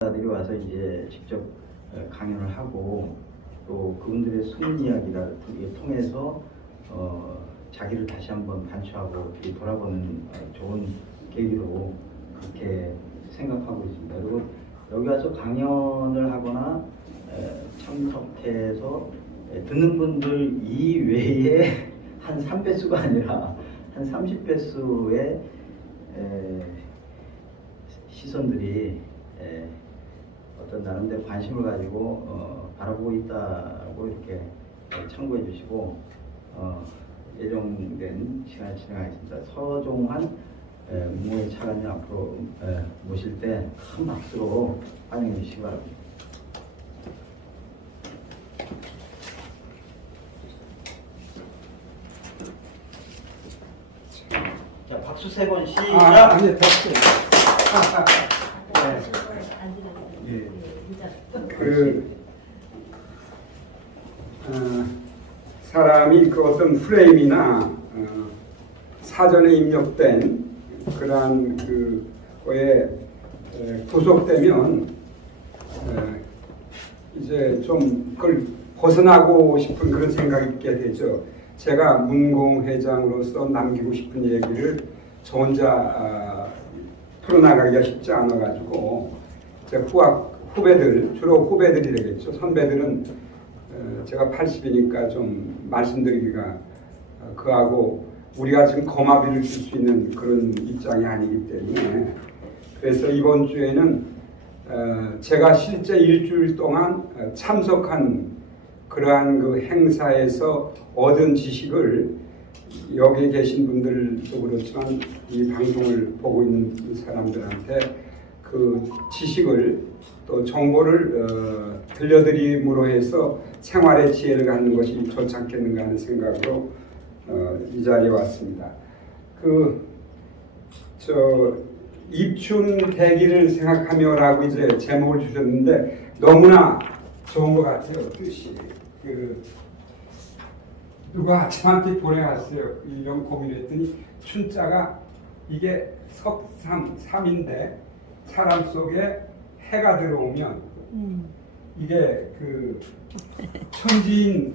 들이 와서 이제 직접 강연을 하고 또 그분들의 숨은 이야기를 통해서 자기를 다시 한번 반추하고 돌아보는 좋은 계기로 그렇게 생각하고 있습니다. 그리고 여기 와서 강연을 하거나 참석해서 듣는 분들 이외에 한 3배수가 아니라 한 30배수의 시선들이 어떤 나름대로 관심을 가지고 바라보고 있다고 이렇게 참고해 주시고 예정된 시간 진행하겠습니다. 서종환 문무회 차관님 앞으로 모실 때 큰 박수로 환영해 주시기 바랍니다. 자, 박수 3번 시작. 아니, 박수. 예. 사람이 그 어떤 프레임이나 사전에 입력된 그러한 거에 구속되면 이제 좀 그걸 벗어나고 싶은 그런 생각이 있게 되죠. 제가 문공회장으로서 남기고 싶은 얘기를 저 혼자 풀어나가기가 쉽지 않아가지고 제 후배들, 주로 후배들이 되겠죠. 선배들은 제가 80이니까 좀 말씀드리기가 그하고 우리가 지금 거마비를 쓸 수 있는 그런 입장이 아니기 때문에 그래서 이번 주에는 제가 실제 일주일 동안 참석한 그러한 그 행사에서 얻은 지식을 여기 계신 분들도 그렇지만 이 방송을 보고 있는 사람들한테 그 지식을 또 정보를 들려드림으로 해서 생활의 지혜를 갖는 것이 좋지 않겠는가 하는 생각으로 이 자리에 왔습니다. 입춘 대기를 생각하며라고 이제 제목을 주셨는데 너무나 좋은 것 같아요. 뜻이 누가 저한테 보내왔어요. 이런 고민했더니 춘자가 이게 석삼인데 사람 속에 해가 들어오면 이게 그 천지인의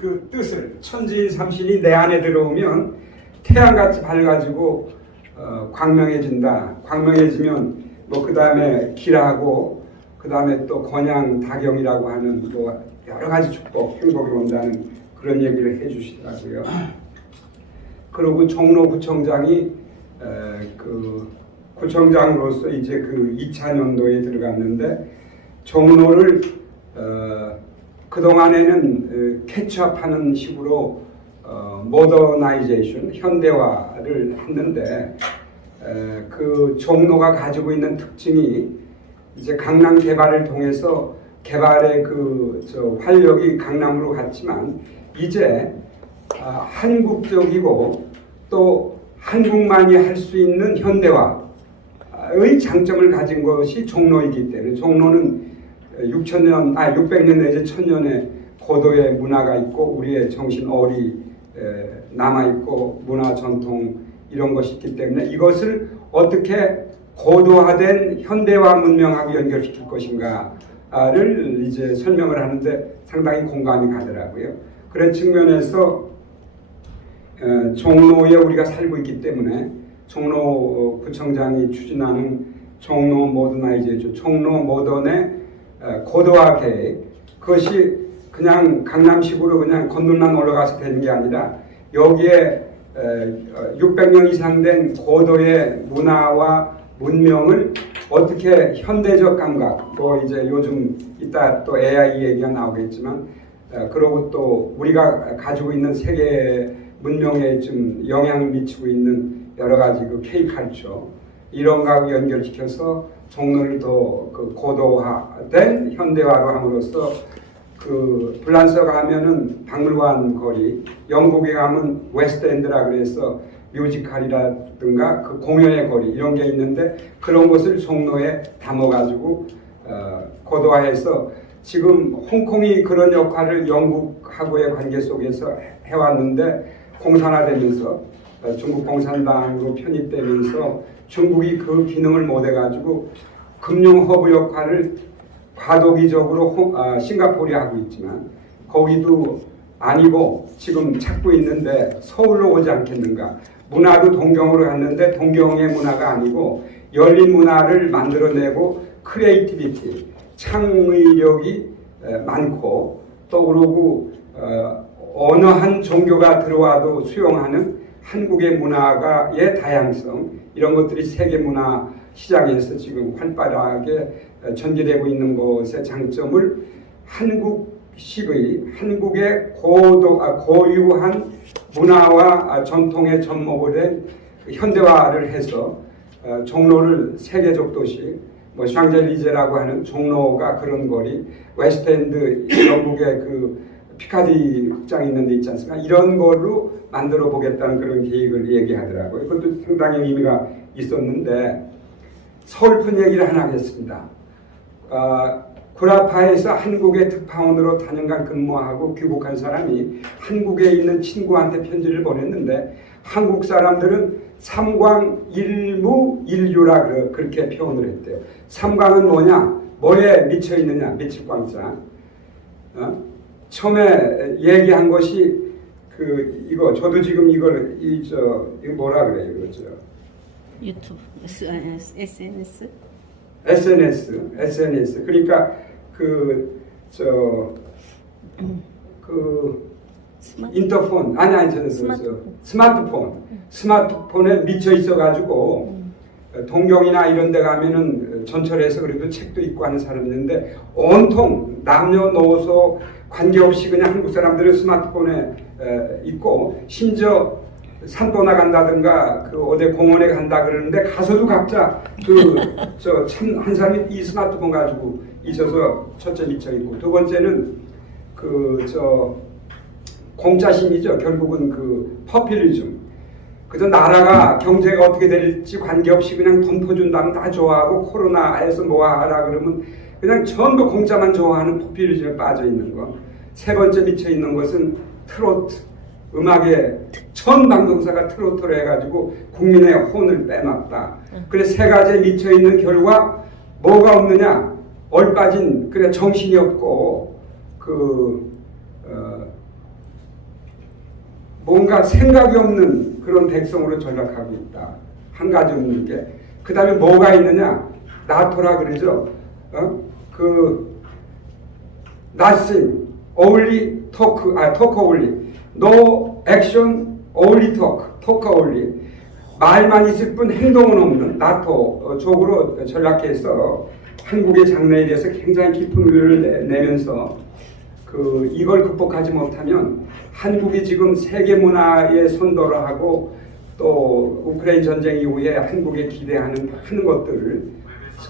그 뜻을 천지인 삼신이 내 안에 들어오면 태양같이 밝아지고 광명해진다. 광명해지면 뭐 그 다음에 기라고 그 다음에 또 건양다경이라고 하는 뭐 여러 가지 축복, 행복이 온다는 그런 얘기를 해주시더라고요. 그리고 종로구청장이 그 구청장으로서 이제 그 2차년도에 들어갔는데 종로를 그동안에는 캐치업하는 식으로 모더나이제이션, 현대화를 했는데 그 종로가 가지고 있는 특징이 이제 강남 개발을 통해서 개발의 활력이 강남으로 갔지만 이제 한국적이고 또 한국만이 할 수 있는 현대화의 장점을 가진 것이 종로이기 때문에 종로는 600년 내지 1000년의 고도의 문화가 있고 우리의 정신어리 남아있고 문화 전통 이런 것이 있기 때문에 이것을 어떻게 고도화된 현대화 문명하고 연결시킬 것인가를 이제 설명을 하는데 상당히 공감이 가더라고요. 그런 측면에서 종로에 우리가 살고 있기 때문에 종로구청장이 추진하는 종로 모더나이제이션, 종로 모던의 고도화 계획, 그것이 그냥 강남식으로 그냥 건너만 올라가서 되는 게 아니라 여기에 600년 이상 된 고도의 문화와 문명을 어떻게 현대적 감각, 뭐 이제 요즘 이따 또 AI 얘기가 나오겠지만, 그리고 또 우리가 가지고 있는 세계 문명에 좀 영향을 미치고 있는 여러 가지 그 K컬처 이런 거하고 연결시켜서 종로를 더 그 고도화된 현대화로 함으로써 그 프랑스 가면은 박물관 거리, 영국에 가면 웨스트엔드라 그래서 뮤지컬이라든가 그 공연의 거리 이런 게 있는데 그런 것을 종로에 담아가지고 고도화해서 지금 홍콩이 그런 역할을 영국하고의 관계 속에서 해왔는데 공산화되면서 중국 공산당으로 편입되면서 중국이 그 기능을 못해가지고 금융 허브 역할을 과도기적으로 싱가포르이 하고 있지만 거기도 아니고 지금 찾고 있는데 서울로 오지 않겠는가. 문화도 동경으로 갔는데 동경의 문화가 아니고 열린 문화를 만들어내고 크리에이티비티, 창의력이 많고 또 그러고 어느 한 종교가 들어와도 수용하는 한국의 문화가의 다양성, 이런 것들이 세계 문화 시장에서 지금 활발하게 전개되고 있는 것의 장점을 한국식의 한국의 고유한 문화와 전통의 접목을 한 현대화를 해서 종로를 세계적 도시, 뭐 샹젤리제라고 하는 종로가 그런 거리, 웨스트엔드 영국의 그 피카디 극장 있는 데 있지 않습니까? 이런 걸로 만들어 보겠다는 그런 계획을 얘기하더라고요. 그것도 상당히 의미가 있었는데 서글픈 얘기를 하나 하겠습니다. 구라파에서 한국의 특파원으로 다년간 근무하고 귀국한 사람이 한국에 있는 친구한테 편지를 보냈는데 한국 사람들은 삼광일무일유라 그렇게 표현을 했대요. 삼광은 뭐냐? 뭐에 미쳐 있느냐? 미칠 광자. 처음에 얘기한 것이 이거 저도 지금 이거 뭐라 그래요? 이거 유튜브, SNS. SNS. 그러니까 인터폰 스마트폰에 미쳐 있어가지고 동경이나 이런 데 가면은 전철에서 그래도 책도 읽고 하는 사람이 있는데 온통 남녀노소 관계없이 그냥 한국 사람들은 스마트폰에 있고 심지어 산보 나간다든가 어디 공원에 간다 그러는데 가서도 각자 한 사람이 이 스마트폰 가지고 있어서 첫째 미쳐 있고 두 번째는 공짜심이죠. 결국은 퍼퓰리즘. 그저 나라가 경제가 어떻게 될지 관계없이 그냥 돈 퍼준다면 다 좋아하고 코로나에서 뭐 하라 그러면 그냥 전부 공짜만 좋아하는 포퓰리즘에 빠져 있는 거. 세 번째 미쳐 있는 것은 트로트. 음악의 전 방송사가 트로트로 해가지고 국민의 혼을 빼놨다. 그래 세 가지에 미쳐 있는 결과 뭐가 없느냐? 얼빠진 정신이 없고 뭔가 생각이 없는 그런 백성으로 전락하고 있다. 한 가지 없는 게. 그 다음에 뭐가 있느냐? 나토라 그러죠. nothing, only talk only. no action, only talk only. 말만 있을 뿐 행동은 없는 나토 쪽으로 전락해서 한국의 장래에 대해서 굉장히 깊은 우려를 내면서 이걸 극복하지 못하면 한국이 지금 세계 문화에 선도를 하고 또 우크라이나 전쟁 이후에 한국에 기대하는 것들을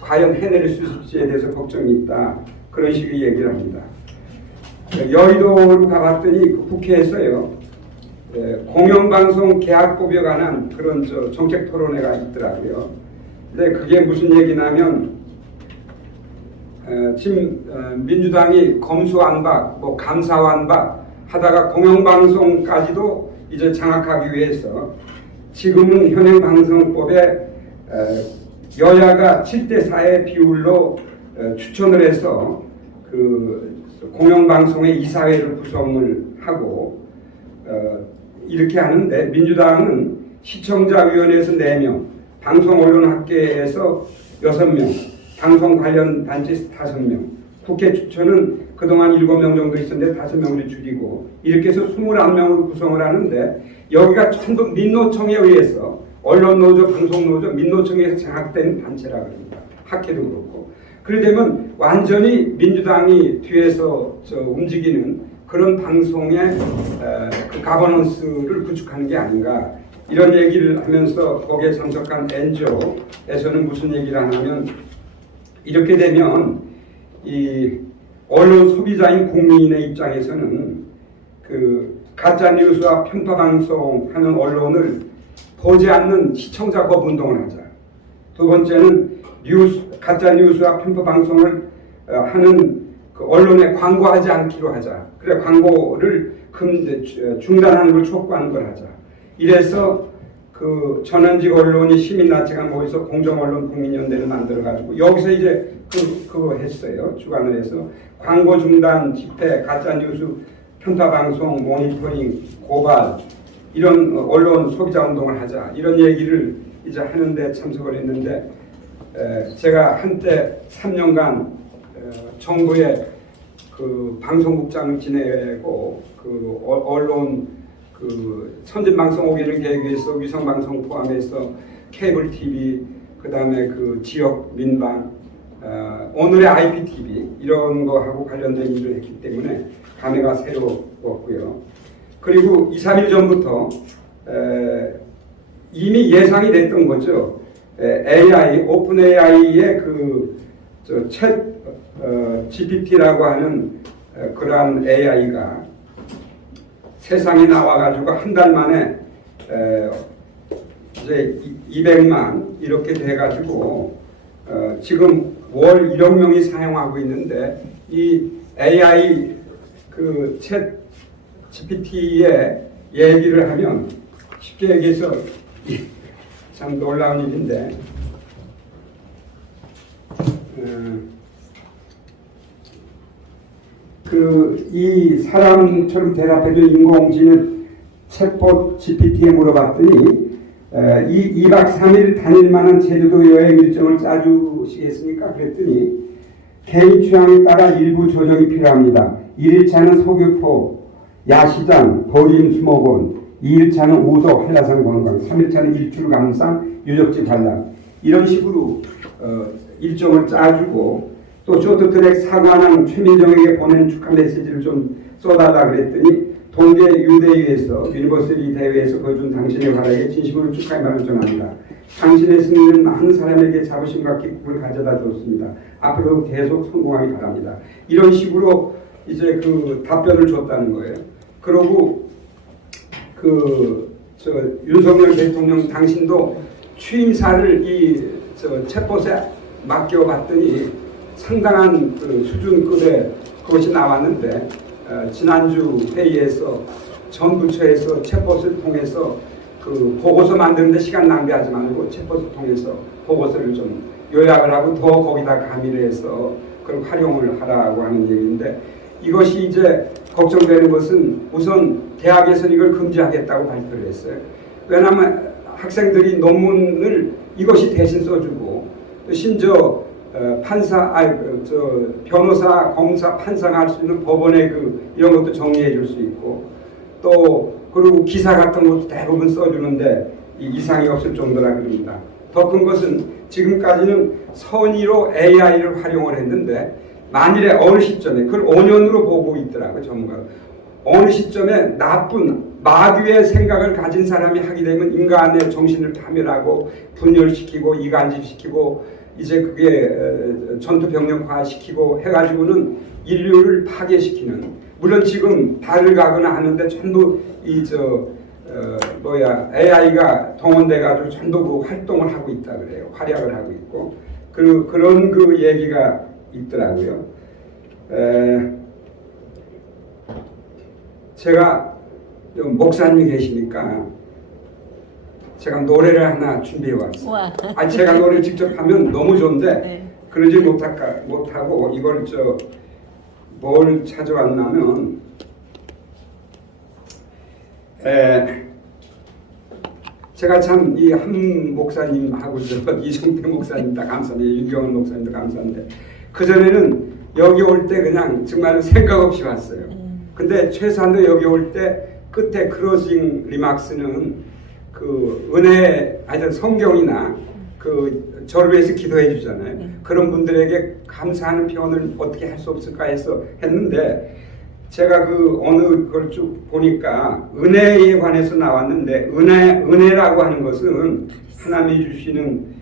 과연 해낼 수 있을지에 대해서 걱정이 있다. 그런 식의 얘기를 합니다. 여의도로 가봤더니 국회에서요. 공영방송 계약법에 관한 그런 정책 토론회가 있더라고요. 근데 그게 무슨 얘기냐면 지금 민주당이 검수완박, 감사완박 하다가 공영방송까지도 이제 장악하기 위해서 지금은 현행 방송법에 여야가 7대4의 비율로 추천을 해서 공영방송의 이사회를 구성을 하고 이렇게 하는데 민주당은 시청자위원회에서 4명, 방송언론학계에서 6명, 방송 관련 단체 5명, 국회 추천은 그동안 7명 정도 있었는데 5명으로 줄이고 이렇게 해서 21명으로 구성을 하는데 여기가 전부 민노총에 의해서 언론노조, 방송노조, 민노총에서 장악된 단체라고 합니다. 학회도 그렇고. 그러려면 완전히 민주당이 뒤에서 움직이는 그런 방송의 가버넌스를 구축하는 게 아닌가 이런 얘기를 하면서 거기에 참석한 엔조에서는 무슨 얘기를 하냐면 이렇게 되면 이 언론 소비자인 국민의 입장에서는 가짜 뉴스와 편파 방송하는 언론을 보지 않는 시청자 거부 운동을 하자. 두 번째는 가짜 뉴스와 편파 방송을 하는 언론에 광고하지 않기로 하자. 그래 광고를 중단하는 걸 촉구하는 걸 하자. 이래서 그 전원직 언론이 시민단체가 모여서 공정언론 국민연대를 만들어가지고 여기서 이제 그거 했어요. 주관을 해서 광고 중단, 집회, 가짜뉴스, 편파방송, 모니터링, 고발 이런 언론 소비자 운동을 하자 이런 얘기를 이제 하는데 참석을 했는데 제가 한때 3년간 정부의 그 방송국장을 지내고 그 언론 그 선진방송 오기를 계획해서 위성방송 포함해서 케이블 TV 그다음에 그 지역 민방 오늘의 IPTV 이런 거하고 관련된 일을 했기 때문에 감회가 새로웠고요. 그리고 2, 3일 전부터 이미 예상이 됐던 거죠. AI, 오픈 AI의 그챗 GPT라고 하는 그러한 AI가 세상에 나와가지고 한 달 만에 이제 200만 이렇게 돼가지고 지금 월 1억 명이 사용하고 있는데 이 AI 그 챗 GPT의 얘기를 하면 쉽게 얘기해서 참 놀라운 일인데 이 사람처럼 대답해준 인공지능 챗봇 GPT에 물어봤더니 2박 3일 다닐만한 제주도 여행 일정을 짜주시겠습니까? 그랬더니 개인 취향에 따라 일부 조정이 필요합니다. 1일차는 소교포, 야시장, 버림 수목원, 2일차는 우도, 한라산 관광, 3일차는 일출 감상, 유적지 관람 이런 식으로 일정을 짜주고 또 쇼트트랙 사관왕 최민정에게 보낸 축하 메시지를 좀 써달라 그랬더니 동계 유대회에서 유니버시티 대회에서 거둔 당신의 활약에 진심으로 축하의 말을 전합니다. 당신의 승리는 많은 사람에게 자부심과 기쁨을 가져다 주었습니다. 앞으로도 계속 성공하기 바랍니다. 이런 식으로 이제 그 답변을 줬다는 거예요. 그러고 윤석열 대통령 당신도 취임사를 이 챗봇에 맡겨봤더니 상당한 그 수준급의 그것이 나왔는데 지난주 회의에서 전 부처에서 챗봇을 통해서 그 보고서 만드는데 시간 낭비하지 말고 챗봇을 통해서 보고서를 좀 요약을 하고 더 거기다 가미를 해서 그걸 활용을 하라고 하는 얘기인데 이것이 이제 걱정되는 것은 우선 대학에서 이걸 금지하겠다고 발표를 했어요. 왜냐하면 학생들이 논문을 이것이 대신 써주고 심지어 변호사, 검사, 판사가 할 수 있는 법원의 이런 것도 정리해 줄 수 있고 또 그리고 기사 같은 것도 대부분 써주는데 이상이 없을 정도라 그럽니다. 더 큰 것은 지금까지는 선의로 AI를 활용을 했는데 만일에 어느 시점에 그걸 5년으로 보고 있더라고요. 전문가가. 어느 시점에 나쁜 마귀의 생각을 가진 사람이 하게 되면 인간의 정신을 파멸하고 분열시키고 이간질시키고 이제 그게 전투병력화시키고 해가지고는 인류를 파괴시키는 물론 지금 발을 가거나 하는데 전부 AI가 동원돼가지고 전부 그 활동을 하고 있다 그래요. 활약을 하고 있고 그런 그 얘기가 있더라고요. 제가 목사님이 계시니까 제가 노래를 하나 준비해 왔어요. 제가 노래 직접 하면 너무 좋은데 네. 그러지 못하고 이걸 뭘 찾아왔냐면 제가 참 이 한 목사님하고 이성태 목사님 다 감사합니다. 윤경원 목사님도 감사한데 그 전에는 여기 올 때 그냥 정말 생각 없이 왔어요. 근데 최소한도 여기 올 때 끝에 크로징 리막스는 그 은혜 하여튼 성경이나 그 저를 위해서 기도해 주잖아요. 그런 분들에게 감사하는 표현을 어떻게 할 수 없을까 해서 했는데 제가 그 어느 걸 쭉 보니까 은혜에 관해서 나왔는데 은혜라고 하는 것은 하나님이 주시는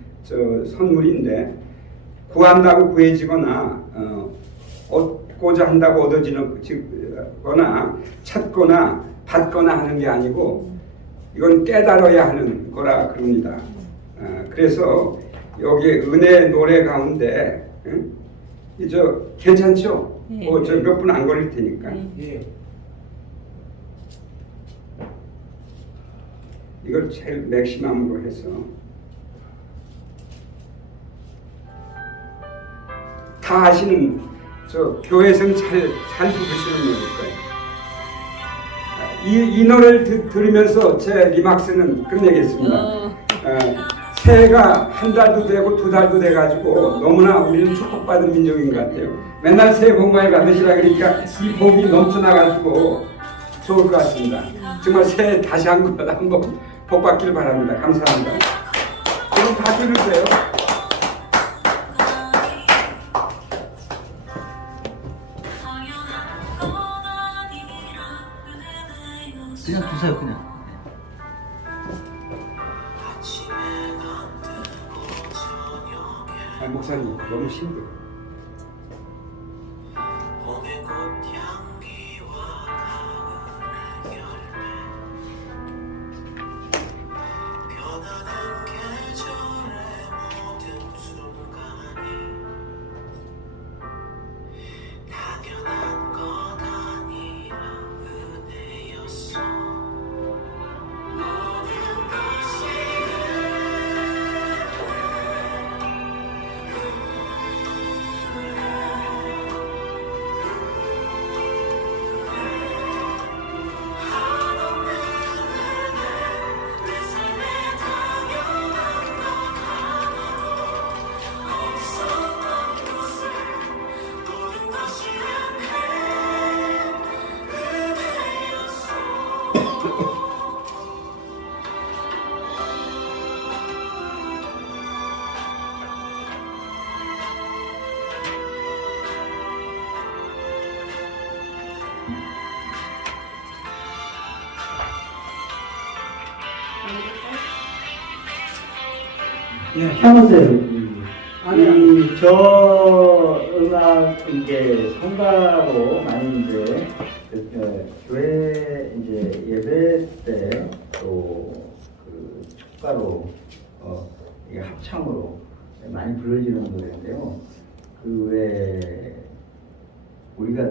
선물인데 구한다고 구해지거나 얻고자 한다고 얻어지거나 찾거나 받거나 하는 게 아니고 이건 깨달아야 하는 거라 그럽니다. 그래서 여기 은혜 노래 가운데 이제 괜찮죠? 네. 저 몇 분 안 걸릴 테니까. 네. 이걸 제일 맥시멈으로 해서 다 아시는 저 교회에서는 잘 부르시는 노래일 거예요. 이 노래를 들으면서 제 리막스는 그런 얘기했습니다. 새해가 한 달도 되고 두 달도 돼가지고 너무나 우리는 축복받은 민족인 것 같아요. 맨날 새해 복 많이 받으시라 그러니까 이 복이 넘쳐나가지고 좋을 것 같습니다. 정말 새해 다시 한번 복 받기를 바랍니다. 감사합니다. 그럼 다 들으세요. 그냥 두세요 그냥. 목사님 너무 힘들어. 현우쌤, 저 음악 이제 성가로 많이 이제 교회 이제 예배 때 또 그 축가로 이게 합창으로 많이 불러지는 노래인데요. 그 왜 우리가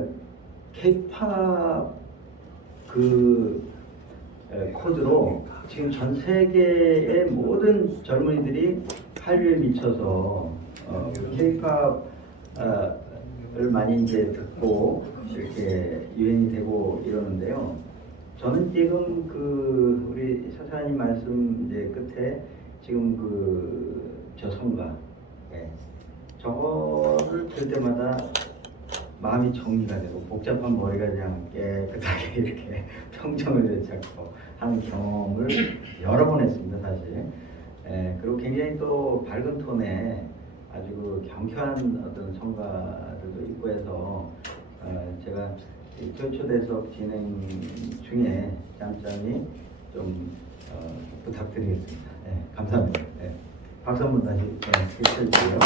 K-팝 그 코드로 지금 전 세계의 모든 젊은이들이 한류에 미쳐서 K-팝을 많이 이제 듣고 이렇게 유행이 되고 이러는데요. 저는 지금 그 우리 사사님 말씀 이제 끝에 지금 그 저성가 저거를 들 때마다 마음이 정리가 되고 복잡한 머리가 그냥 깨끗하게 이렇게 평정을 되찾고 하는 경험을 여러 번 했습니다, 사실. 그리고 굉장히 또 밝은 톤에 아주 그 경쾌한 어떤 성가들도 있고 해서 제가 교초대석 진행 중에 짬짬이 좀 부탁드리겠습니다. 감사합니다. 박수 한번 다시 해주세요.